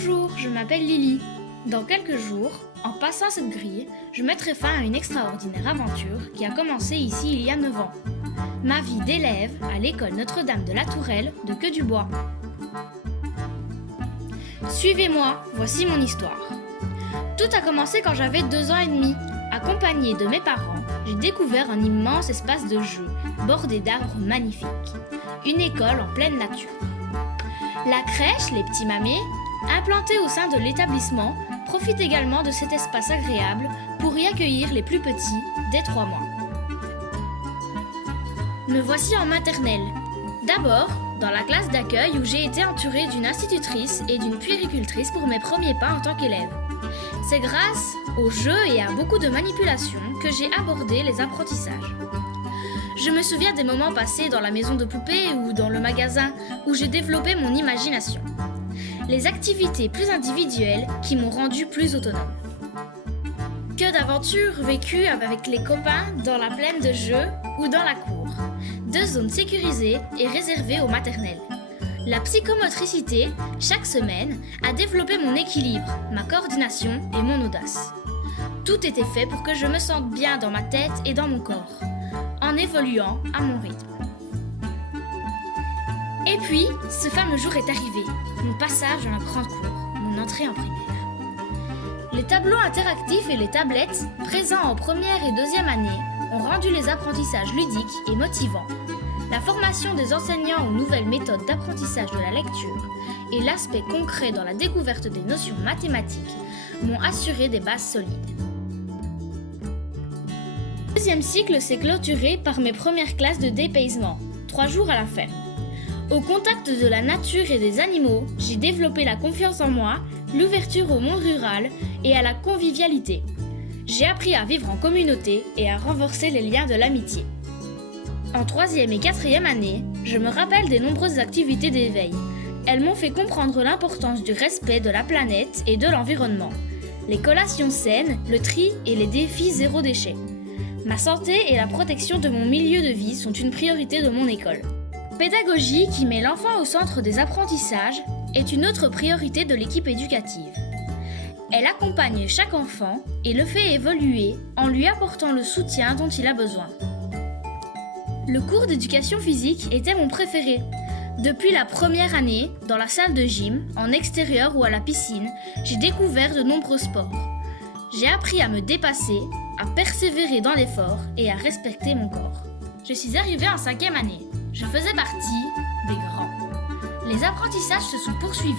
Bonjour, je m'appelle Lily. Dans quelques jours, en passant cette grille, je mettrai fin à une extraordinaire aventure qui a commencé ici il y a 9 ans. Ma vie d'élève à l'école Notre-Dame de la Tourelle de Queue-du-Bois. Suivez-moi, voici mon histoire. Tout a commencé quand j'avais 2 ans et demi. Accompagnée de mes parents, j'ai découvert un immense espace de jeu, bordé d'arbres magnifiques. Une école en pleine nature. La crèche, les petits mamés, implantée au sein de l'établissement, profite également de cet espace agréable pour y accueillir les plus petits dès 3 mois. Me voici en maternelle. D'abord, dans la classe d'accueil où j'ai été entourée d'une institutrice et d'une puéricultrice pour mes premiers pas en tant qu'élève. C'est grâce au jeu et à beaucoup de manipulations que j'ai abordé les apprentissages. Je me souviens des moments passés dans la maison de poupées ou dans le magasin où j'ai développé mon imagination. Les activités plus individuelles qui m'ont rendue plus autonome. Que d'aventures vécues avec les copains dans la plaine de jeu ou dans la cour. 2 zones sécurisées et réservées aux maternelles. La psychomotricité, chaque semaine, a développé mon équilibre, ma coordination et mon audace. Tout était fait pour que je me sente bien dans ma tête et dans mon corps, en évoluant à mon rythme. Et puis, ce fameux jour est arrivé, mon passage dans la grande cour, mon entrée en primaire. Les tableaux interactifs et les tablettes, présents en première et deuxième année, ont rendu les apprentissages ludiques et motivants. La formation des enseignants aux nouvelles méthodes d'apprentissage de la lecture et l'aspect concret dans la découverte des notions mathématiques m'ont assuré des bases solides. Le deuxième cycle s'est clôturé par mes premières classes de dépaysement, 3 jours à la ferme. Au contact de la nature et des animaux, j'ai développé la confiance en moi, l'ouverture au monde rural et à la convivialité. J'ai appris à vivre en communauté et à renforcer les liens de l'amitié. En 3e et 4e année, je me rappelle des nombreuses activités d'éveil. Elles m'ont fait comprendre l'importance du respect de la planète et de l'environnement. Les collations saines, le tri et les défis zéro déchet. Ma santé et la protection de mon milieu de vie sont une priorité de mon école. Pédagogie qui met l'enfant au centre des apprentissages est une autre priorité de l'équipe éducative. Elle accompagne chaque enfant et le fait évoluer en lui apportant le soutien dont il a besoin. Le cours d'éducation physique était mon préféré. Depuis la première année, dans la salle de gym, en extérieur ou à la piscine, j'ai découvert de nombreux sports. J'ai appris à me dépasser, à persévérer dans l'effort et à respecter mon corps. Je suis arrivée en 5e année. Je faisais partie des grands. Les apprentissages se sont poursuivis.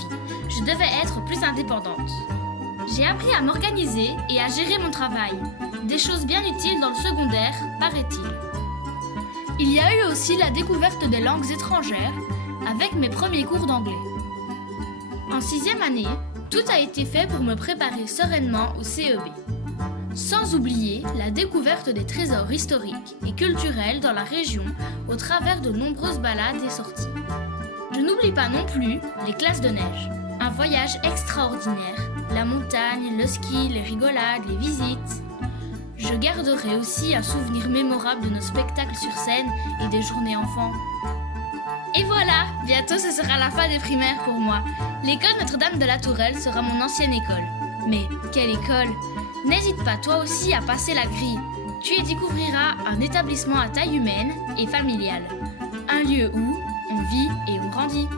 Je devais être plus indépendante. J'ai appris à m'organiser et à gérer mon travail. Des choses bien utiles dans le secondaire, paraît-il. Il y a eu aussi la découverte des langues étrangères avec mes premiers cours d'anglais. En 6e année, tout a été fait pour me préparer sereinement au CEB. Sans oublier la découverte des trésors historiques et culturels dans la région au travers de nombreuses balades et sorties. Je n'oublie pas non plus les classes de neige. Un voyage extraordinaire, la montagne, le ski, les rigolades, les visites. Je garderai aussi un souvenir mémorable de nos spectacles sur scène et des journées enfants. Et voilà, bientôt ce sera la fin des primaires pour moi. L'école Notre-Dame de la Tourelle sera mon ancienne école. Mais quelle école! N'hésite pas toi aussi à passer la grille. Tu y découvriras un établissement à taille humaine et familiale. Un lieu où on vit et on grandit.